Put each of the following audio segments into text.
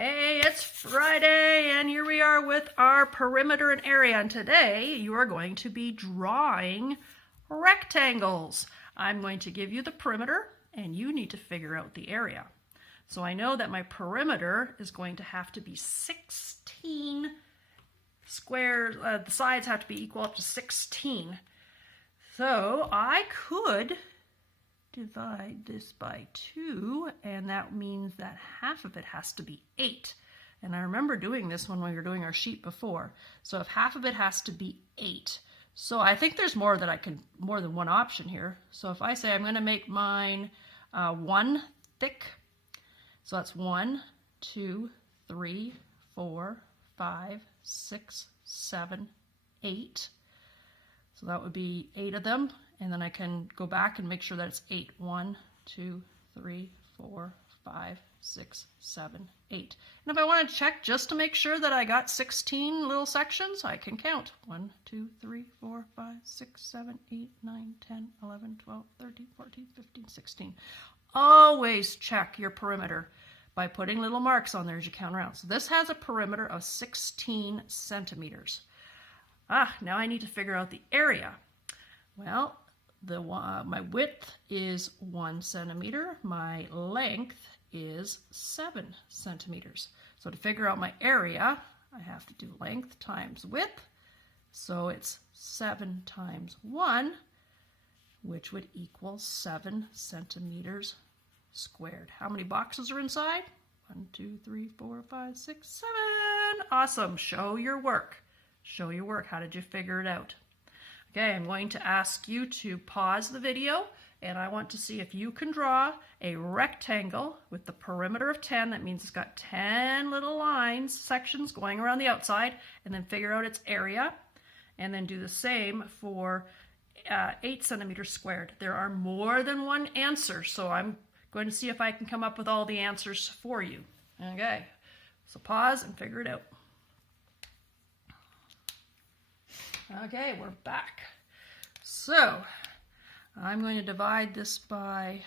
Hey, it's Friday, and here we are with our perimeter and area. And today you are going to be drawing rectangles. I'm going to give you the perimeter, and you need to figure out the area. So I know that my perimeter is going to have to be 16 squares. The sides have to be equal up to 16. So I could divide this by 2, and that means that half of it has to be 8. And I remember doing this when we were doing our sheet before. So if half of it has to be 8, so I think there's more than one option here. So if I say I'm going to make mine 1 thick, so that's 1, 2, 3, 4, 5, 6, 7, 8. So that would be 8 of them. And then I can go back and make sure that it's 8. 1, 2, 3, 4, 5, 6, 7, 8. And if I want to check just to make sure that I got 16 little sections, I can count. 1, 2, 3, 4, 5, 6, 7, 8, 9, 10, 11, 12, 13, 14, 15, 16. Always check your perimeter by putting little marks on there as you count around. So this has a perimeter of 16 centimeters. Now I need to figure out the area. Well, my width is 1 centimeter. My length is 7 centimeters. So to figure out my area, I have to do length times width. So it's 7 times 1, which would equal 7 centimeters squared. How many boxes are inside? 1, 2, 3, 4, 5, 6, 7. Awesome. Show your work. Show your work. How did you figure it out? Okay, I'm going to ask you to pause the video, and I want to see if you can draw a rectangle with the perimeter of 10. That means it's got 10 little lines, sections going around the outside, and then figure out its area, and then do the same for 8 centimeters squared. There are more than one answer, so I'm going to see if I can come up with all the answers for you. Okay, so pause and figure it out. Okay, we're back. So I'm going to divide this by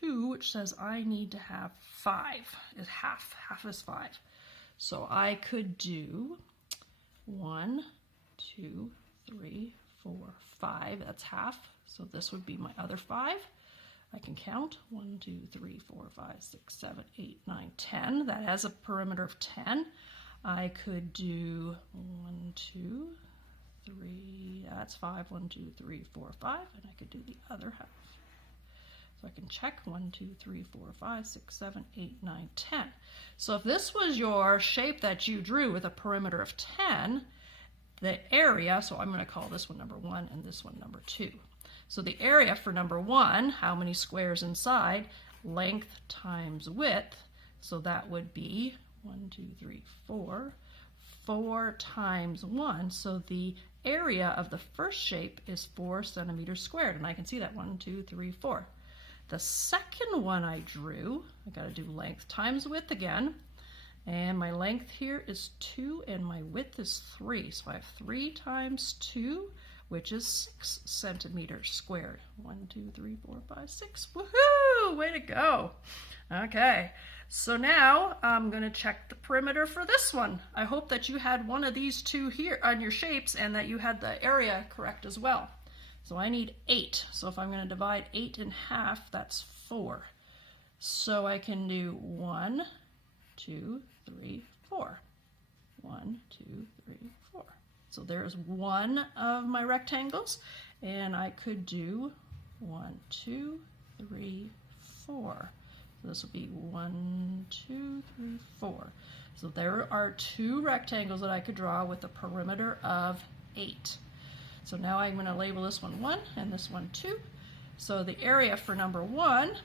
2, which says I need to have 5. Is half is 5. So I could do 1, 2, 3, 4, 5. That's half. So this would be my other 5. I can count 1, 2, 3, 4, 5, 6, 7, 8, 9, 10. That has a perimeter of 10. I could do 1, 2, 3, that's 5, 1, 2, 3, 4, 5, and I could do the other half. So I can check 1, 2, 3, 4, 5, 6, 7, 8, 9, 10. So if this was your shape that you drew with a perimeter of 10, the area, so I'm going to call this one number 1 and this one number 2. So the area for number 1, how many squares inside, length times width, so that would be 1, 2, 3, 4. 4 times 1, so the area of the first shape is 4 centimeters squared, and I can see that 1, 2, 3, 4. The second one I drew, I got to do length times width again, and my length here is 2 and my width is 3, so I have 3 times 2, which is 6 centimeters squared. 1, 2, 3, 4, 5, 6. Woohoo! Way to go! Okay, so now I'm going to check the perimeter for this one. I hope that you had one of these two here on your shapes and that you had the area correct as well. So I need 8. So if I'm going to divide 8 in half, that's 4. So I can do 1, 2, 3, 4. 1, 2, 3, 4. So there's one of my rectangles, and I could do 1, 2, 3, 4. So this will be 1, 2, 3, 4. So there are 2 rectangles that I could draw with a perimeter of 8. So now I'm going to label this one 1 and this one 2. So the area for number 1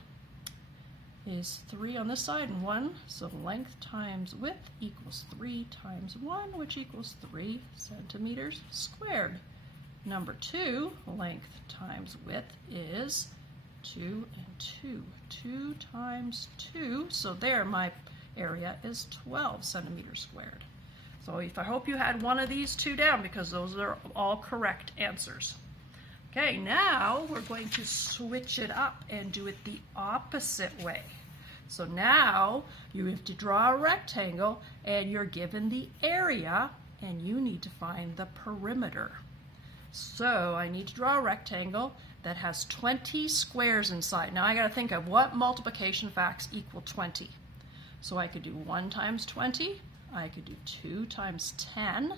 is 3 on this side and 1. So length times width equals 3 times 1, which equals 3 centimeters squared. Number 2, length times width is 2 and 2. 2 times 2, so there my area is 12 centimeters squared. So I hope you had one of these 2 down because those are all correct answers. Okay, now we're going to switch it up and do it the opposite way. So now you have to draw a rectangle and you're given the area and you need to find the perimeter. So I need to draw a rectangle that has 20 squares inside. Now I got to think of what multiplication facts equal 20. So I could do 1 times 20, I could do 2 times 10,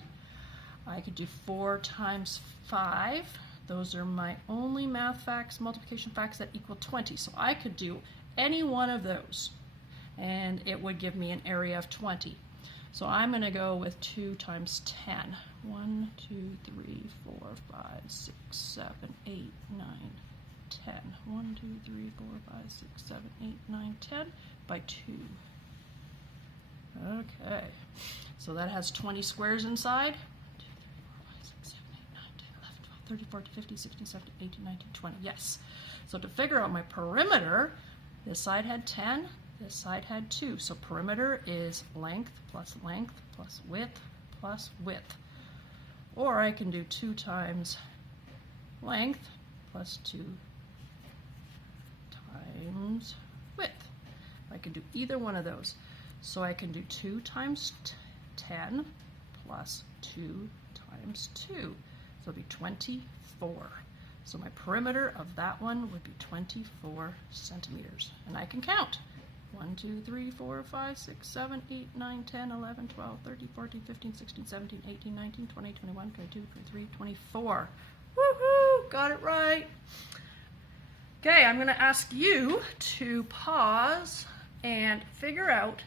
I could do 4 times 5. Those are my only math facts, multiplication facts that equal 20. So I could do any one of those and it would give me an area of 20. So I'm going to go with 2 times 10. 1, 2, 3, 4, 5, 6, 7, 8, 9, 10. 1, 2, 3, 4, 5, 6, 7, 8, 9, 10 by 2. Okay, so that has 20 squares inside. 2, 3, 4, 5, 6, 7, 8, 9, 10, 11, 12, 13, 14, 15, 16, 17, 18, 19, 20. Yes. So to figure out my perimeter, this side had 10, this side had 2. So perimeter is length plus width plus width. Or I can do 2 times length plus 2 times width. I can do either one of those. So I can do 2 times 10 plus 2 times 2. So it'll be 24. So my perimeter of that one would be 24 centimeters. And I can count. 1, 2, 3, 4, 5, 6, 7, 8, 9, 10, 11, 12, 13, 14, 15, 16, 17, 18, 19, 20, 21, 22, 23, 24. Woohoo! Got it right. Okay, I'm going to ask you to pause and figure out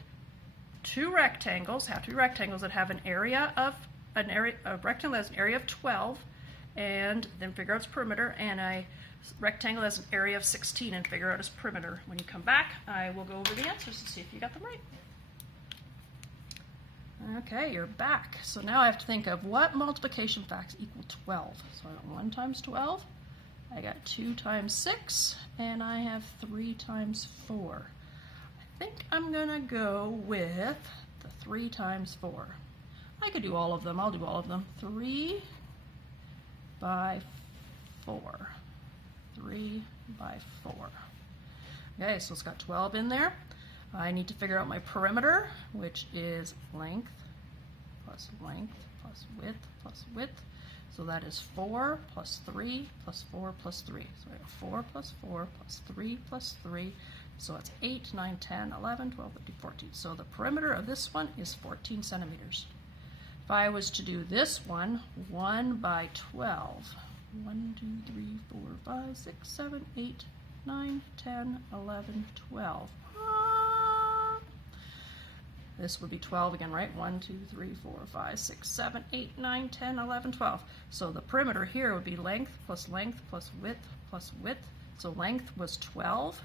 2 rectangles, have to be rectangles that have a rectangle that has an area of 12, and then figure out its perimeter, and a rectangle has an area of 16 and figure out its perimeter. When you come back, I will go over the answers to see if you got them right. Okay, you're back. So now I have to think of what multiplication facts equal 12. So I got 1 times 12, I got 2 times 6, and I have 3 times 4. I think I'm gonna go with the 3 times 4. I could do all of them. I'll do all of them. 3 by 4. 3 by 4. Okay, so it's got 12 in there. I need to figure out my perimeter, which is length plus width plus width. So that is 4 plus 3 plus 4 plus 3. So I have 4 plus 4 plus 3 plus 3. So it's 8, 9, 10, 11, 12, 13, 14. So the perimeter of this one is 14 centimeters. If I was to do this one, 1 by 12. 1, 2, 3, 4, 5, 6, 7, 8, 9, 10, 11, 12. This would be 12 again, right? 1, 2, 3, 4, 5, 6, 7, 8, 9, 10, 11, 12. So the perimeter here would be length plus width plus width. So length was 12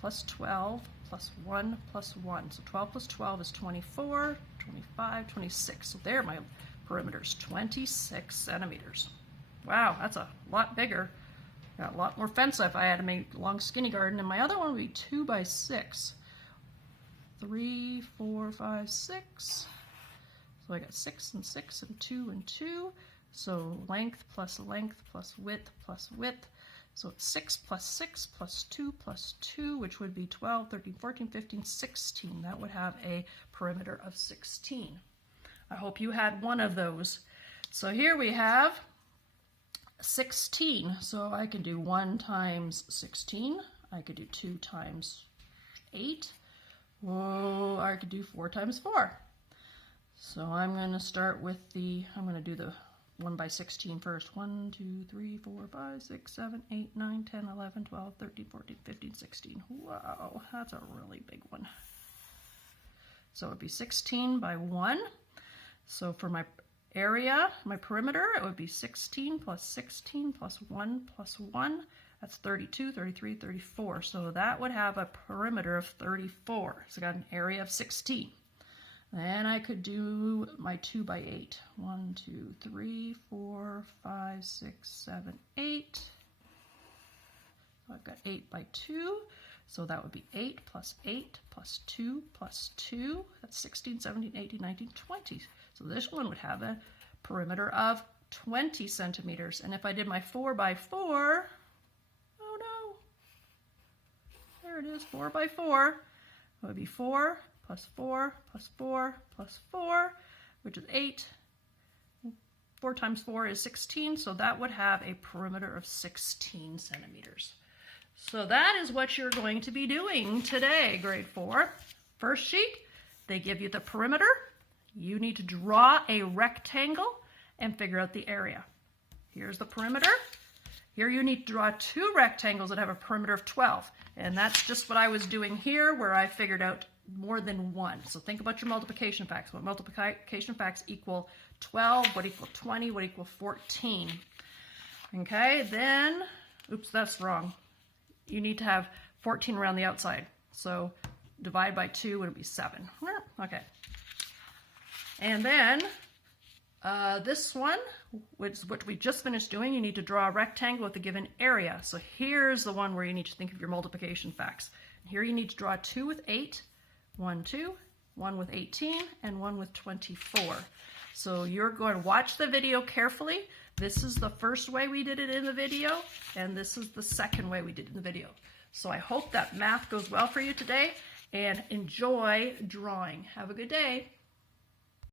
plus 12 plus 1 plus 1. So 12 plus 12 is 24, 25, 26. So there my perimeter's 26 centimeters. Wow, that's a lot bigger. Got a lot more fence if I had to make a long skinny garden. And my other one would be 2 by 6. 3, 4, 5, 6. So I got 6 and 6 and 2 and 2. So length plus width plus width. So it's 6 plus 6 plus 2 plus 2, which would be 12, 13, 14, 15, 16. That would have a perimeter of 16. I hope you had one of those. So here we have 16. So I can do 1 times 16. I could do 2 times 8. Whoa, I could do 4 times 4. So I'm going to start with I'm going to do the 1 by 16 first. 1, 2, 3, 4, 5, 6, 7, 8, 9, 10, 11, 12, 13, 14, 15, 16. Wow, that's a really big one. So it would be 16 by 1. So for my area, my perimeter, it would be 16 plus 1 plus 1. That's 32, 33, 34. So that would have a perimeter of 34. So I got an area of 16. Then I could do my 2 by 8. 1, 2, 3, 4, 5, 6, 7, 8. So I've got 8 by 2. So that would be 8 plus 2 plus 2. That's 16, 17, 18, 19, 20. So this one would have a perimeter of 20 centimeters. And if I did my 4 by 4, oh no, there it is, 4 by 4. It would be 4 plus 4 plus 4 plus 4, which is 8. 4 times 4 is 16, so that would have a perimeter of 16 centimeters. So that is what you're going to be doing today, grade 4. First sheet, they give you the perimeter. You need to draw a rectangle and figure out the area. Here's the perimeter. Here you need to draw 2 rectangles that have a perimeter of 12. And that's just what I was doing here, where I figured out more than 1. So think about your multiplication facts. What multiplication facts equal 12? What equal 20? What equal 14? Okay, then, oops, that's wrong. You need to have 14 around the outside. So divide by 2 would be 7. Okay. And then this one, which is what we just finished doing, you need to draw a rectangle with a given area. So here's the one where you need to think of your multiplication facts. Here you need to draw 2 with 8, 1, 2, 1 with 18, and 1 with 24. So you're going to watch the video carefully. This is the first way we did it in the video, and this is the second way we did it in the video. So I hope that math goes well for you today, and enjoy drawing. Have a good day.